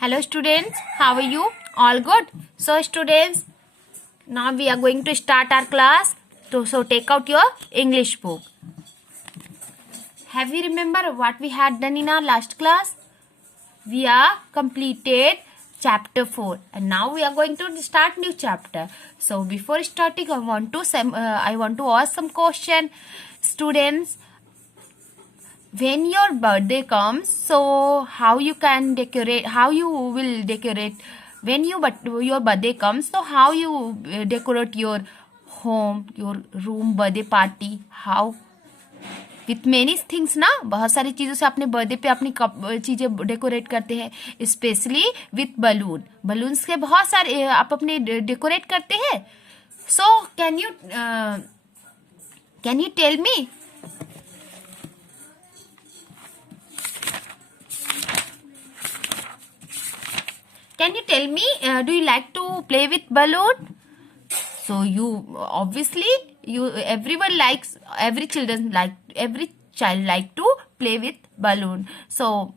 Hello students, how are you? All good? So students, now we are going to start our class. So take out your English book. Have you remember what we had done in our last class? We are completed chapter 4 and now we are going to start new chapter. So before starting I want to ask some question. Students, when your birthday comes, so how you can decorate, how you will decorate when your birthday comes, so how you decorate your home, your room, birthday party, how with many things ना, बहुत सारी चीज़ों से अपने birthday पे अपनी चीज़ें decorate करते हैं, स्पेशली विथ बलून. बलून्स के बहुत सारे आप अपने डेकोरेट करते हैं. So can you tell me do you like to play with balloon? So every child like to play with balloon. So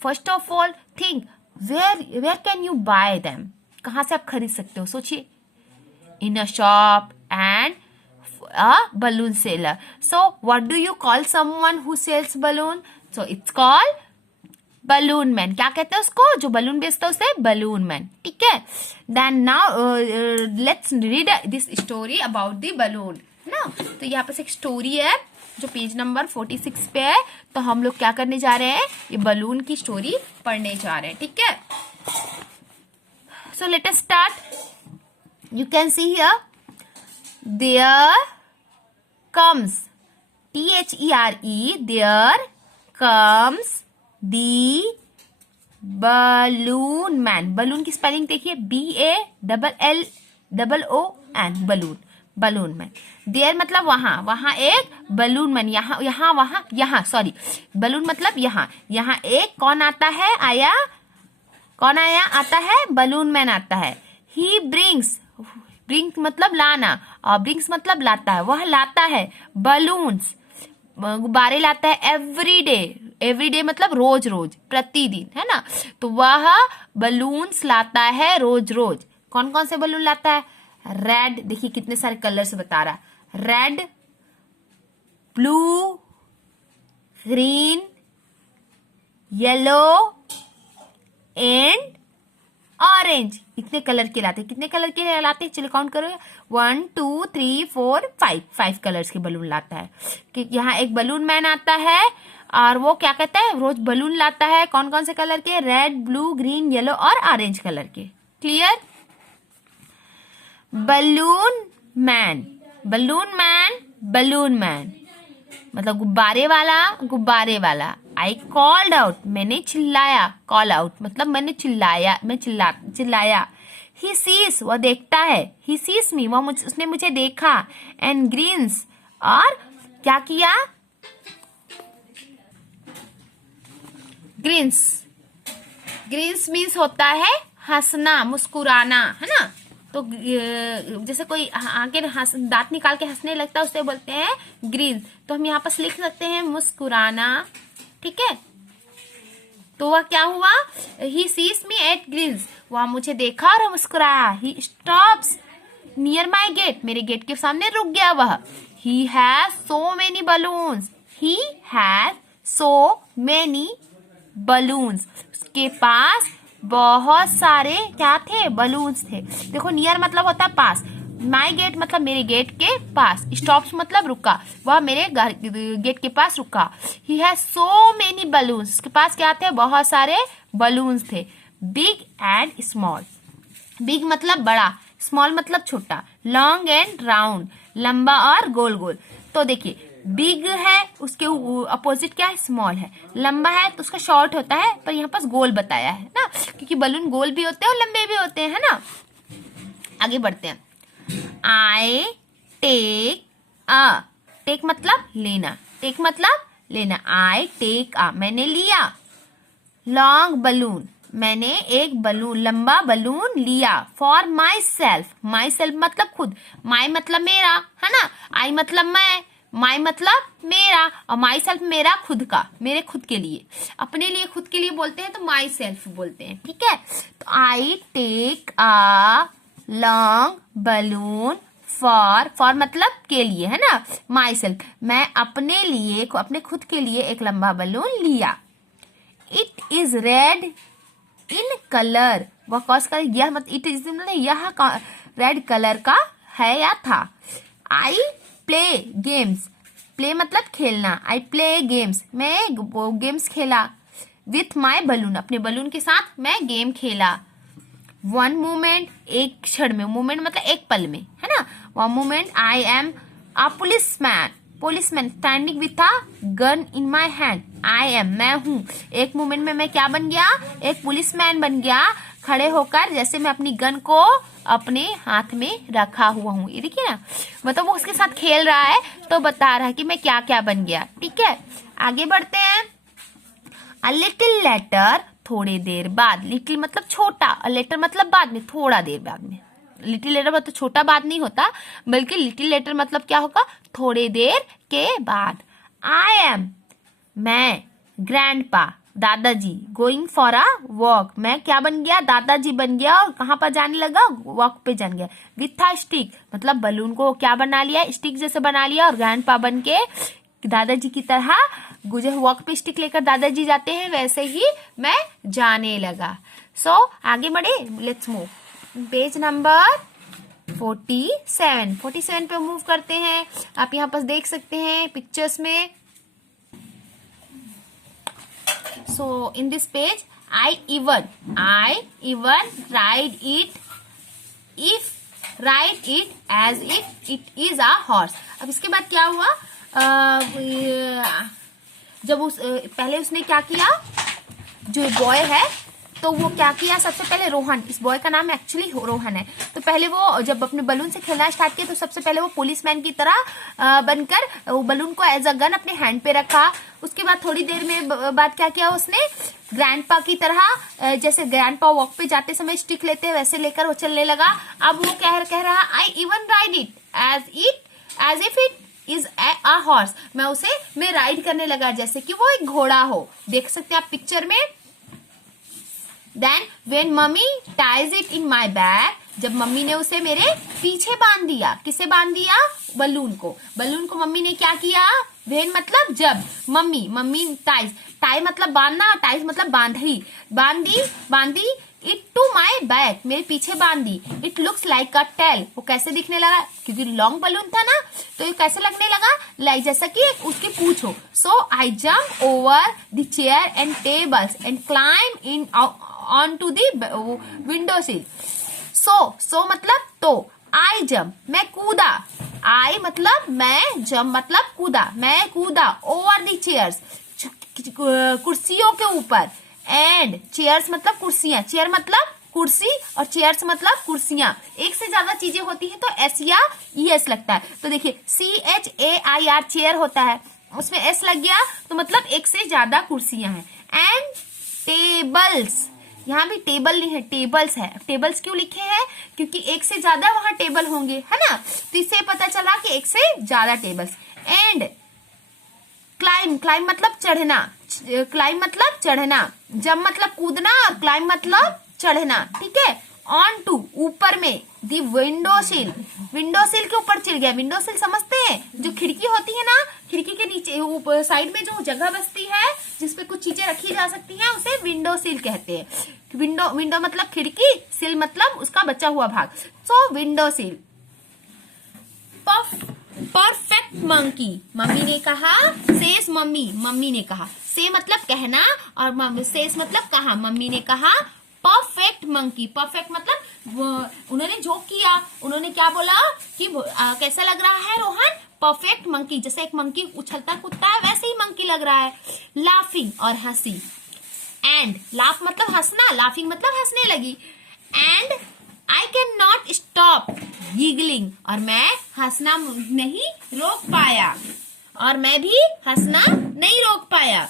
first of all think where can you buy them? कहाँ से आप खरीद सकते हो? सोचिए. In a shop and a balloon seller. So what do you call someone who sells balloon? So it's called balloon man. क्या कहते हैं उसको? जो बलून बेचता है उसे बलून मैन. ठीक है. Then now let's read this story about the balloon ना. तो यहाँ पर एक स्टोरी है जो पेज नंबर 46 पे है. तो हम लोग क्या करने जा रहे हैं? ये बलून की स्टोरी पढ़ने जा रहे हैं. ठीक है. So let us start. You can see here there comes THERE there comes the balloon man. Balloon की स्पेलिंग देखिए, BALLON balloon. Balloon man. There मतलब वहां एक बलून मैन. यहाँ सॉरी, बलून मतलब यहाँ एक कौन आता है? आता है? बलून मैन आता है. ही ब्रिंग्स मतलब लाना और ब्रिंग्स मतलब लाता है. वह लाता है बलून्स, गुब्बारे लाता है एवरी डे मतलब रोज प्रतिदिन, है ना. तो वह बलून्स लाता है रोज. कौन कौन से बलून लाता है? रेड, देखिए कितने सारे कलर से बता रहा. Red, blue, green, yellow and orange. इतने कलर के लाते. कितने कलर के लाते हैं? चलो काउंट करो. 1 2 3 4 5 कलर्स के बलून लाता है. कि यहाँ एक बलून मैन आता है और वो क्या कहता है? रोज बलून लाता है. कौन कौन से कलर के? रेड, ब्लू, ग्रीन, येलो और ऑरेंज कलर के. क्लियर? बलून मैन मतलब गुब्बारे वाला. आई कॉल्ड आउट, मैंने चिल्लाया. कॉल आउट मतलब मैंने चिल्लाया. ही सीज, वह देखता है. ही सीज मी, उसने मुझे देखा. एंड ग्रीन्स, और क्या किया? ग्रीन्स मीन्स होता है हंसना, मुस्कुराना, है ना. तो जैसे कोई आगे दांत निकाल के हंसने लगता है उसे बोलते हैं ग्रीन. तो हम यहाँ पर लिख सकते हैं मुस्कुराना. ठीक है. तो वह क्या हुआ? He sees me at grins, वह मुझे देखा और मुस्कुराया. He stops near my gate, मेरे गेट के सामने रुक गया वह. He has so many balloons, उसके पास बहुत सारे क्या थे? बलून्स थे. देखो, नियर मतलब होता है पास. माई गेट मतलब मेरे गेट के पास. स्टॉप्स मतलब रुका. वह मेरे गेट के पास रुका. ही हैज सो मेनी बलून्स, उसके पास क्या थे? बहुत सारे बलून्स थे. Big and small. बिग मतलब बड़ा, स्मॉल मतलब छोटा. लॉन्ग एंड राउंड, लंबा और गोल. तो देखिए, बिग है, उसके अपोजिट क्या है? स्मॉल है. लंबा है तो उसका शॉर्ट होता है, पर यहाँ पर गोल बताया है ना, क्योंकि बलून गोल भी होते हैं और लंबे भी होते हैं, है ना. आगे बढ़ते हैं. आई टेक मतलब लेना. आई टेक मैंने लिया. लॉन्ग बलून, मैंने एक लंबा बलून लिया. फॉर माई सेल्फ मतलब खुद. माई मतलब मेरा, है ना. आई मतलब मैं. माई मतलब मेरा, और माई सेल्फ मेरा खुद का, मेरे खुद के लिए, अपने लिए खुद के लिए बोलते हैं तो माई सेल्फ बोलते हैं, ठीक है। तो I take a long balloon for मतलब के लिए, है ना, माई सेल्फ, मैं अपने लिए, अपने खुद के लिए एक लंबा बलून लिया। It is red in colour, वह कौन सा, यह मतलब इट इज मतलब यह रेड कलर का है या था। आई प्ले गेम्स, प्ले मतलब खेलना, आई प्ले गेम्स, मैं गेम्स खेला। विथ माई बलून, अपने बलून के साथ मैं गेम खेला। वन मोमेंट, एक क्षण में, मोमेंट मतलब एक पल में, है ना। One moment I am a policeman standing with a gun in my hand. I am मैं हूं, एक मोमेंट में मैं क्या बन गया, एक पुलिसमैन बन गया, खड़े होकर, जैसे मैं अपनी गन को अपने हाथ में रखा हुआ हूँ। ये देखिए ना, मतलब वो उसके साथ खेल रहा है तो बता रहा है कि मैं क्या क्या बन गया, ठीक है। आगे बढ़ते हैं। अ लिटिल लेटर, थोड़ी देर बाद, लिटिल मतलब छोटा, लेटर मतलब बाद में, थोड़ा देर बाद में। लिटिल लेटर मतलब छोटा बाद नहीं होता, बल्कि लिटिल लेटर मतलब क्या होगा, थोड़ी देर के बाद। आई एम मैं, ग्रैंडपा दादाजी, गोइंग फॉर अ वॉक, मैं क्या बन गया, दादाजी बन गया, और कहाँ पर जाने लगा, वॉक पे जाने गया। विथ अ स्टिक मतलब बलून को क्या बना लिया, स्टिक जैसे बना लिया, और ग्रैंडपा बन के दादाजी की तरह गुजर, वॉक पे स्टिक लेकर दादाजी जाते हैं, वैसे ही मैं जाने लगा। सो आगे बढ़े, लेट्स मूव पेज नंबर 47 पे मूव करते हैं। आप यहाँ पर देख सकते हैं पिक्चर्स में। So in this page, I even write it as if it is a horse. अब इसके बाद क्या हुआ, जब पहले उसने क्या किया, जो बॉय है तो वो क्या किया, सबसे पहले रोहन, इस बॉय का नाम एक्चुअली रोहन है, तो पहले वो जब अपने बलून से खेलना स्टार्ट किया तो सबसे पहले वो पुलिसमैन की तरह बनकर वो बलून को एज अ गन अपने हैंड पे रखा। उसके बाद थोड़ी देर में बाद क्या किया उसने, ग्रैंडपा की तरह, जैसे ग्रैंडपा वॉक पे जाते समय स्टिक लेते हैं वैसे लेकर वो चलने लगा। अब वो कह रहा, I even ride it as if it is a horse, मैं राइड करने लगा जैसे कि वो एक घोड़ा हो। देख सकते हैं आप पिक्चर में। Then when mummy ties it in my bag, जब मम्मी ने उसे मेरे पीछे बांध दिया, किसे बांध दिया, बलून को मम्मी ने क्या किया, when मतलब जब, मम्मी टाई मतलब बांधना, टाइज मतलब बांधी इट टू माई बैक, मेरे पीछे बांध दी। It looks like a tail, वो कैसे दिखने लगा, क्योंकि लॉन्ग बलून था ना, तो ये कैसे लगने लगा, लाइक जैसा कि उसकी पूंछ हो। So I jump over the chair and tables and climb in on to the window sill. So मतलब तो, आई जम्प मैं कूदा, आई मतलब मैं, जम्प मतलब कूदा, मैं कूदा, ओवर दी चेयर्स कुर्सियों के ऊपर, एंड चेयर्स मतलब कुर्सियां, चेयर मतलब कुर्सी और चेयर्स मतलब कुर्सियां। एक से ज्यादा चीजें होती है तो एस या ES लगता है। तो देखिए CHAIR चेयर होता है, उसमें S लग गया तो मतलब एक से ज्यादा कुर्सियां हैं। एंड टेबल्स, यहाँ भी टेबल नहीं है, टेबल्स है। टेबल्स क्यों लिखे हैं, क्योंकि एक से ज्यादा वहां टेबल होंगे, है ना, तो इससे पता चला कि एक से ज्यादा टेबल्स। एंड क्लाइम मतलब चढ़ना, जंप मतलब कूदना, और क्लाइम मतलब चढ़ना, ठीक है। ऑन टू ऊपर में, दी विंडो सिल के ऊपर चढ़ गया। विंडो सिल समझते हैं, जो खिड़की होती है ना, खिड़की के नीचे ऊपर साइड में जो जगह बचती है जिसपे कुछ चीजें रखी जा सकती हैं, उसे विंडो सिल कहते हैं। विंडो मतलब खिड़की, सिल मतलब उसका बचा हुआ भाग। So window sill. Perfect monkey, मम्मी ने कहा, सेस मम्मी ने कहा, से मतलब कहना और मम्मी, सेस मतलब कहा, मम्मी ने कहा परफेक्ट मंकी। परफेक्ट मतलब उन्होंने जो किया, उन्होंने क्या बोला कि कैसा लग रहा है रोहन, परफेक्ट मंकी, जैसे एक मंकी उछलता कूदता है वैसे ही मंकी लग रहा है। लाफिंग और हंसी, एंड लाफ मतलब हंसना, लाफिंग मतलब हंसने लगी। And I can not stop giggling, और मैं हंसना नहीं रोक पाया, और मैं भी हंसना नहीं रोक पाया।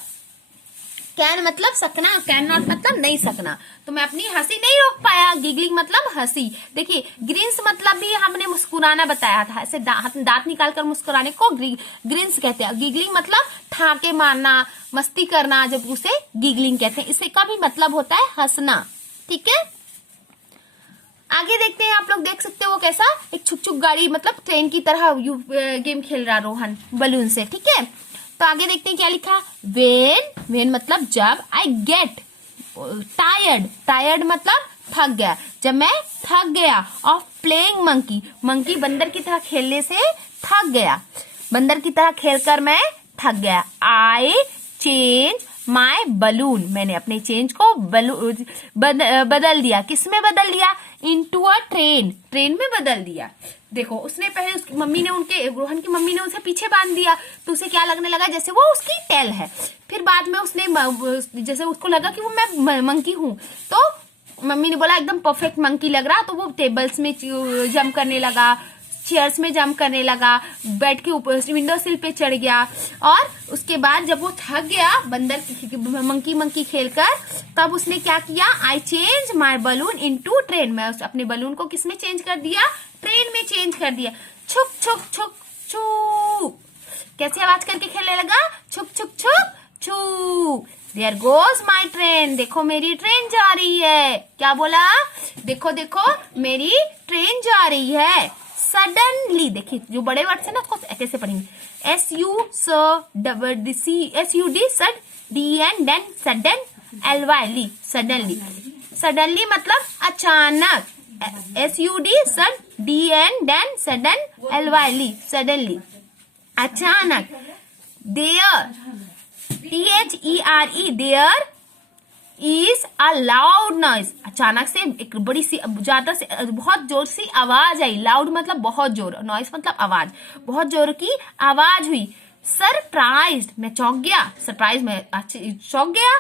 कैन मतलब सकना, कैन नॉट मतलब नहीं सकना। तो मैं अपनी हंसी नहीं रोक पाया, गिगलिंग मतलब हंसी। देखिए ग्रिंस मतलब भी हमने मुस्कुराना बताया था, ऐसे दांत निकालकर मुस्कुराने को ग्रिंस कहते हैं। गिगलिंग मतलब ठाके मारना, मस्ती करना, जब उसे गिगलिंग कहते हैं। इससे का भी मतलब होता है हंसना, ठीक है। आगे देखते हैं, आप लोग देख सकते हो वो कैसा एक छुक छुक गाड़ी मतलब ट्रेन की तरह गेम खेल रहा रोहन बलून से, ठीक है। तो आगे देखते हैं क्या लिखा, वेन मतलब जब, आई गेट टायर्ड, टायर्ड मतलब थक गया, जब मैं थक गया, ऑफ प्लेइंग मंकी, मंकी बंदर की तरह खेलने से थक गया, बंदर की तरह खेलकर मैं थक गया। आई चेंज माई बलून, मैंने अपने चेंज को बदल दिया, किसमें बदल दिया, इनटू अ ट्रेन, ट्रेन में बदल दिया। देखो उसने पहले उसकी मम्मी ने रोहन की मम्मी ने उसे पीछे बांध दिया, तो उसे क्या लगने लगा जैसे वो उसकी टेल है। फिर बाद में उसने जैसे उसको लगा कि वो मैं मंकी हूँ, तो मम्मी ने बोला एकदम परफेक्ट मंकी लग रहा, तो वो टेबल्स में जंप करने लगा, चेयर्स में जंप करने लगा, बेड के ऊपर विंडो सिल पे चढ़ गया। और उसके बाद जब वो थक गया बंदर मंकी खेलकर, तब उसने क्या किया, I change my balloon into train, मैं अपने बलून को किसमें चेंज कर दिया, ट्रेन में चेंज कर दिया। छुक छुक छुक छू, कैसे आवाज करके खेलने लगा, छुक छुक छुक छू, देयर गोज माई ट्रेन, देखो मेरी ट्रेन जा रही है। क्या बोला, देखो देखो मेरी ट्रेन जा रही है। सडनली, देखिए जो बड़े वर्ड है ना उसको कैसे पढ़ेंगे, SUD sud, DN den sudden, LY suddenly, suddenly मतलब अचानक, SUD sud, DN den sudden, LY suddenly, अचानक। There, THERE there is a loud noise, अचानक से एक बड़ी सी ज्यादा से बहुत जोर सी आवाज आई, लाउड मतलब बहुत जोर, नॉइज मतलब आवाज, बहुत जोर की आवाज हुई। सरप्राइज्ड, मैं चौंक गया, सरप्राइज में चौंक गया,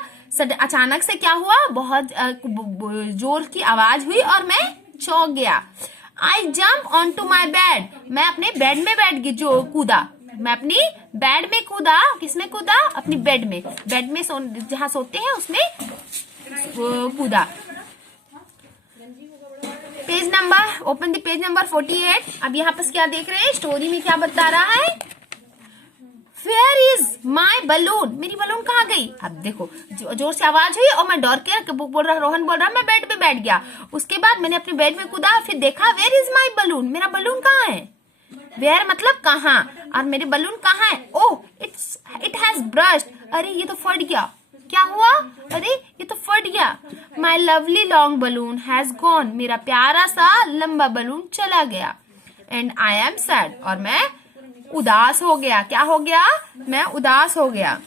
अचानक से क्या हुआ, बहुत जोर की आवाज हुई और मैं चौंक गया। I jump on to my bed, मैं अपने बेड में बैठ गई, जो कूदा, मैं अपनी बेड में कूदा, किसमें कूदा, अपनी बेड में, बेड में जहां सोते हैं उसमें कूदा। Page number, open the page number 48। अब यहाँ पर क्या देख रहे हैं, स्टोरी में क्या बता रहा है, Where is my balloon, मेरी बलून कहाँ गई। अब देखो जोर से आवाज हुई और मैं डर के बोल रहा, रोहन बोल रहा मैं बेड पे बैठ गया, उसके बाद मैंने अपने बेड में कूदा, फिर देखा Where is my balloon, मेरा बलून कहाँ है, वेयर मतलब कहाँ, और मेरे बलून कहाँ है, ओह इट हैज ब्रश्ड, अरे ये तो फट गया, क्या हुआ, अरे ये तो फट गया। My lovely long balloon has gone, मेरा प्यारा सा लंबा बलून चला गया। एंड आई एम सैड, और मैं उदास हो गया, क्या हो गया, मैं उदास हो गया।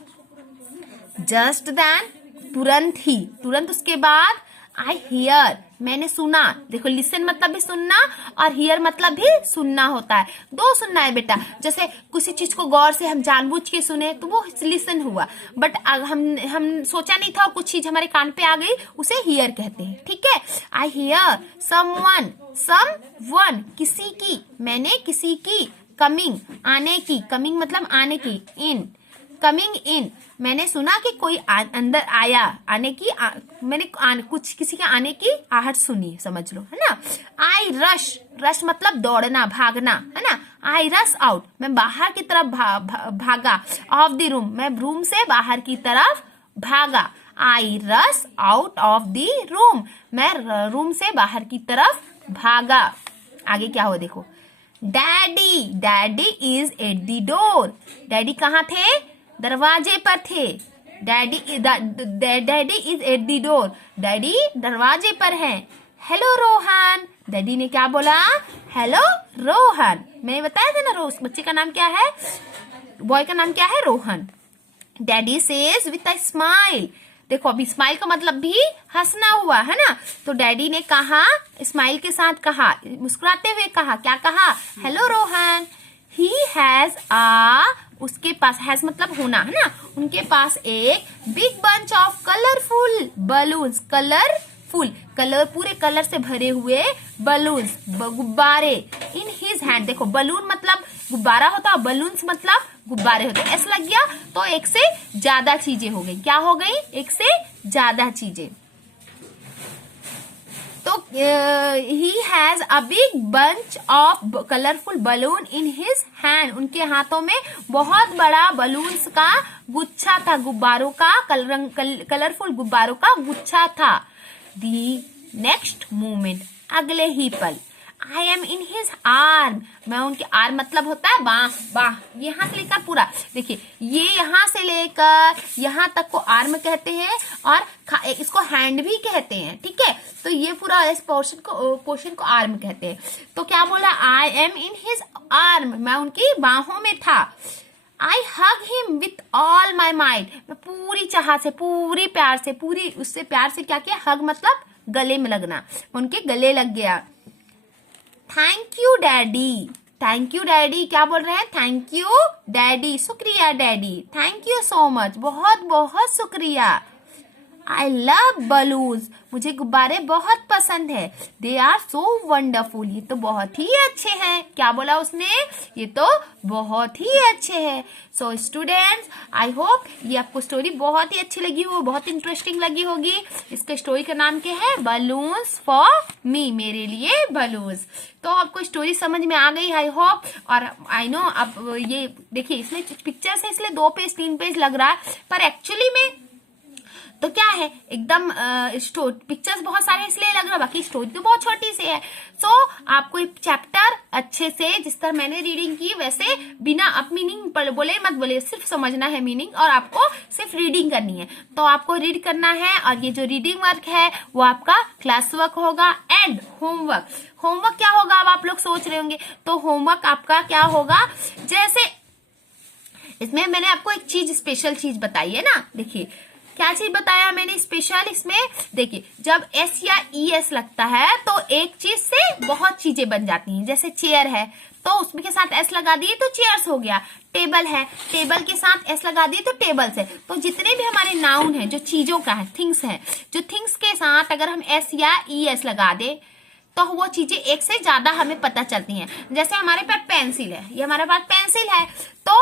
जस्ट देन, तुरंत ही, तुरंत उसके बाद, आई हियर, मैंने सुना, देखो लिसन मतलब भी सुनना और हियर मतलब भी सुनना होता है, दो सुनना है बेटा। जैसे किसी चीज को गौर से हम जानबूझ के सुने तो वो लिसन हुआ, बट हम सोचा नहीं था और कुछ चीज हमारे कान पे आ गई, उसे हियर कहते हैं, ठीक है। आई हियर समवन, समवन किसी की, मैंने किसी की, कमिंग आने की, कमिंग मतलब आने की, इन कमिंग इन, मैंने सुना कि कोई अंदर आया, आने की मैंने कुछ किसी के आने की आहट सुनी, समझ लो, है ना। आई रश, रश मतलब दौड़ना, भागना, है ना। आई रश आउट, मैं बाहर की तरफ भागा, ऑफ द रूम, मैं रूम से बाहर की तरफ भागा। I rush out of the room, मैं रूम से बाहर की तरफ भागा। आगे क्या हुआ देखो, daddy, daddy is at the door, daddy कहाँ थे, दरवाजे पर थे। Daddy is at the door, daddy दरवाजे पर हैं। हेलो रोहन, डैडी ने क्या बोला, हेलो रोहन, मैंने बताया था ना रोज बच्चे का नाम क्या है, बॉय का नाम क्या है, Rohan. Daddy says with a smile, देखो अभी स्माइल का मतलब भी हंसना हुआ, है ना। तो डैडी ने कहा, स्माइल के साथ कहा, मुस्कुराते हुए कहा, क्या कहा, हेलो रोहन। ही हैज आ, उसके पास, हैज मतलब होना, है ना, उनके पास एक big bunch of colourful balloons, colourful colour, पूरे कलर से भरे हुए बलून्स, गुब्बारे इन हिज हैंड। देखो बलून मतलब गुब्बारा होता है, बलून्स मतलब गुब्बारे होते हैं। एस लग गया तो एक से ज्यादा चीजें हो गई। क्या हो गई? एक से ज्यादा चीजें। तो he has a big bunch of colourful balloon in his hand. उनके हाथों में बहुत बड़ा बलून्स का गुच्छा था, गुब्बारों का, कलरफुल गुब्बारों का गुच्छा था। दी नेक्स्ट मोमेंट, अगले ही पल, आई एम इन हिज आर्म। मैं उनके आर्म मतलब होता है बाह, बाह, यहाँ से लेकर पूरा, देखिए ये यहाँ से लेकर यहाँ तक को आर्म कहते हैं और इसको हैंड भी कहते हैं, ठीक है। तो ये पूरा इस पोर्शन को आर्म कहते हैं। तो क्या बोला? I am in his arm, मैं उनकी बाहों में था। I hug him with all my might, मैं पूरी चाह से, पूरी प्यार से, पूरी उससे प्यार से क्या किया? हग मतलब गले में लगना, उनके गले लग गया। Thank you daddy, thank you daddy, क्या बोल रहे हैं? थैंक यू डैडी, शुक्रिया daddy, thank you so much, बहुत बहुत शुक्रिया। आई लव बलून्स, मुझे गुब्बारे बहुत पसंद है। दे आर सो वंडरफुल, ये तो बहुत ही अच्छे हैं। क्या बोला उसने? ये तो बहुत ही अच्छे हैं। सो स्टूडेंट्स, आई होप ये आपको स्टोरी बहुत ही अच्छी लगी हो, बहुत इंटरेस्टिंग लगी होगी। इसके स्टोरी का नाम क्या है? बलून्स फॉर मी, मेरे लिए बलून्स। तो आपको स्टोरी समझ में आ गई आई होप। और आई नो अब ये देखिए, इसमें पिक्चर्स है इसलिए 2 पेज 3 पेज लग रहा है, पर एक्चुअली में तो क्या है, एकदम पिक्चर्स बहुत सारे इसलिए लग रहा है, बाकी स्टोरी तो बहुत छोटी सी है। सो आपको एक चैप्टर अच्छे से, जिस तरह मैंने रीडिंग की वैसे, बिना अब मीनिंग बोले मत बोले, सिर्फ समझना है मीनिंग, और आपको सिर्फ रीडिंग करनी है। तो आपको रीड करना है, और ये जो रीडिंग वर्क है वो आपका क्लास वर्क होगा। एंड होमवर्क, होमवर्क क्या होगा अब आप लोग सोच रहे होंगे। तो होमवर्क आपका क्या होगा? जैसे इसमें मैंने आपको एक चीज, स्पेशल चीज बताई है ना, देखिए क्या चीज बताया मैंने स्पेशल। इसमें देखिए, जब एस या ई एस लगता है तो एक चीज से बहुत चीजें बन जाती हैं। जैसे चेयर है तो उसमें के साथ एस लगा दिए तो चेयर्स हो गया। टेबल है, टेबल के साथ एस लगा दिए तो टेबल्स है। तो जितने भी हमारे नाउन है, जो चीजों का है, थिंग्स है, जो थिंग्स के साथ अगर हम एस या ई एस लगा दे तो वो चीजें एक से ज्यादा हमें पता चलती हैं। जैसे हमारे पास पेंसिल है, ये हमारे पास पेंसिल है, तो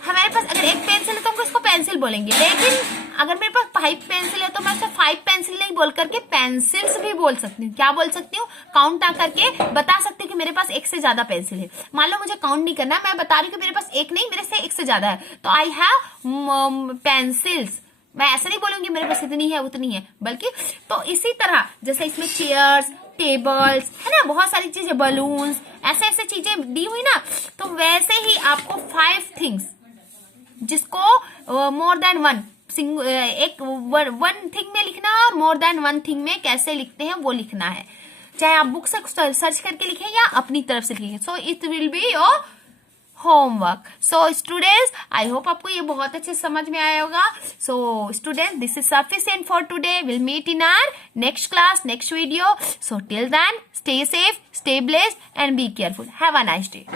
हमारे पास अगर एक पेंसिल है तो हम इसको पेंसिल बोलेंगे। लेकिन अगर मेरे पास 5 पेंसिल है तो मैं उसे 5 पेंसिल नहीं बोल करके पेंसिल्स भी बोल सकती हूँ। क्या बोल सकती हूँ? काउंट ना करके बता सकती हूँ कि मेरे पास 1 से ज्यादा पेंसिल है। मान लो मुझे काउंट नहीं करना, मैं बता रही हूँ कि मेरे पास 1 नहीं, मेरे से 1 से ज्यादा है, तो आई हैव पेंसिल्स। मैं ऐसा नहीं बोलूंगी मेरे पास इतनी है उतनी है, बल्कि तो इसी तरह जैसे इसमें चेयर्स, टेबल्स है ना, बहुत सारी चीजें, बलून्स, ऐसे ऐसे चीजें दी हुई ना, तो वैसे ही आपको 5 थिंग्स, जिसको मोर देन वन, एक 1 थिंग में लिखना है और मोर देन 1 थिंग में कैसे लिखते हैं वो लिखना है। चाहे आप बुक से सर्च करके लिखें या अपनी तरफ से लिखें। So it will be your homework. So students, I hope आपको ये बहुत अच्छे समझ में आया होगा। So students, this is sufficient for today. Will meet in our next class, next video. So till then, stay safe, stay blessed and be careful. Have a nice day.